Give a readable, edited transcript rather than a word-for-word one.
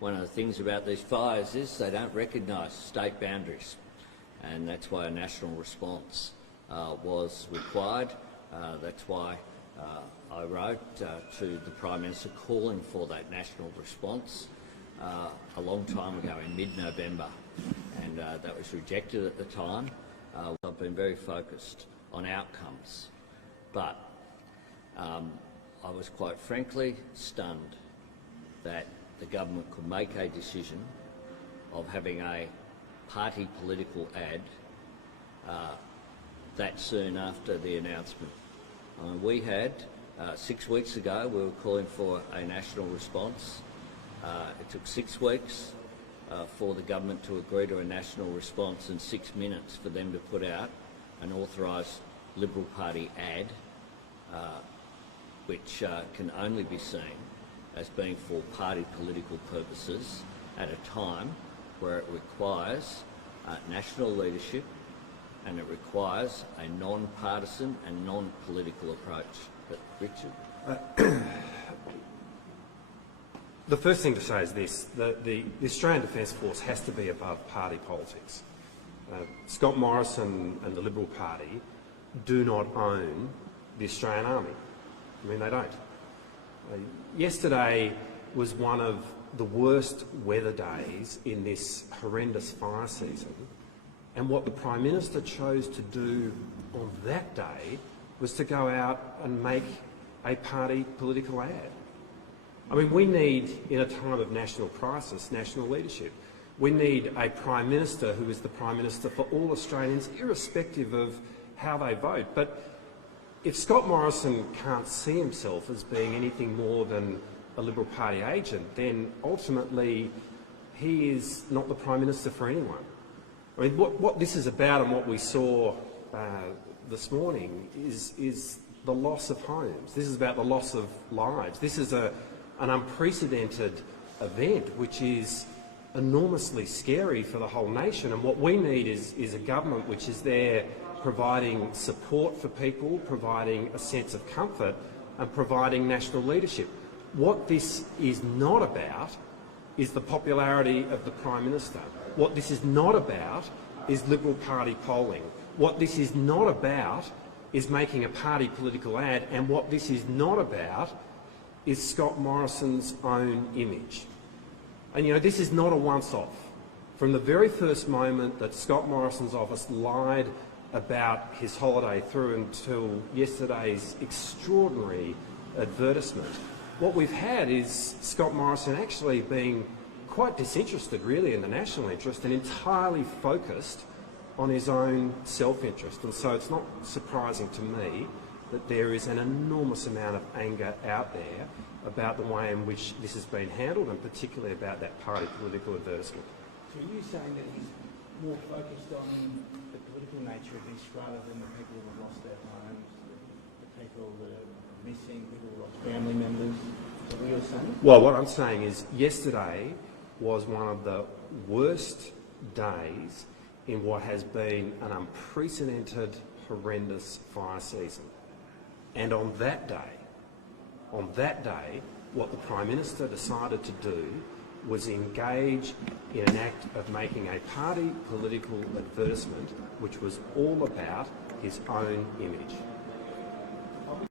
one of the things about these fires is they don't recognise state boundaries, and that's why a national response was required. That's why I wrote to the Prime Minister calling for that national response a long time ago in mid-November, and that was rejected at the time. I've been very focused on outcomes, but I was quite frankly stunned that the government could make a decision of having a party political ad that soon after the announcement. We had, 6 weeks ago, we were calling for a national response. It took 6 weeks for the government to agree to a national response and 6 minutes for them to put out an authorised Liberal Party ad, which can only be seen as being for party political purposes at a time where it requires national leadership and it requires a non-partisan and non-political approach. But Richard? The first thing to say is this: the Australian Defence Force has to be above party politics. Scott Morrison and the Liberal Party do not own the Australian Army. I mean, they don't. Yesterday was one of the worst weather days in this horrendous fire season, and what the Prime Minister chose to do on that day was to go out and make a party political ad. I mean, we need, in a time of national crisis, national leadership. We need a Prime Minister who is the Prime Minister for all Australians, irrespective of how they vote. But if Scott Morrison can't see himself as being anything more than a Liberal Party agent, then ultimately he is not the Prime Minister for anyone. I mean, what this is about and what we saw this morning is the loss of homes. This is about the loss of lives. This is an unprecedented event which is enormously scary for the whole nation, and what we need is a government which is there providing support for people, providing a sense of comfort and providing national leadership. What this is not about is the popularity of the Prime Minister. What this is not about is Liberal Party polling. What this is not about is making a party political ad, and what this is not about is Scott Morrison's own image. And you know, this is not a once-off. From the very first moment that Scott Morrison's office lied about his holiday through until yesterday's extraordinary advertisement, what we've had is Scott Morrison actually being quite disinterested really in the national interest and entirely focused on his own self-interest. And so it's not surprising to me that there is an enormous amount of anger out there about the way in which this has been handled, and particularly about that party political advertisement. So are you saying that he's more focused on the political nature of this rather than the people who have lost their homes, the people that are missing, people who lost family members? Is that what you're saying? Well, what I'm saying is yesterday was one of the worst days in what has been an unprecedented, horrendous fire season. And on that day, what the Prime Minister decided to do was engage in an act of making a party political advertisement which was all about his own image.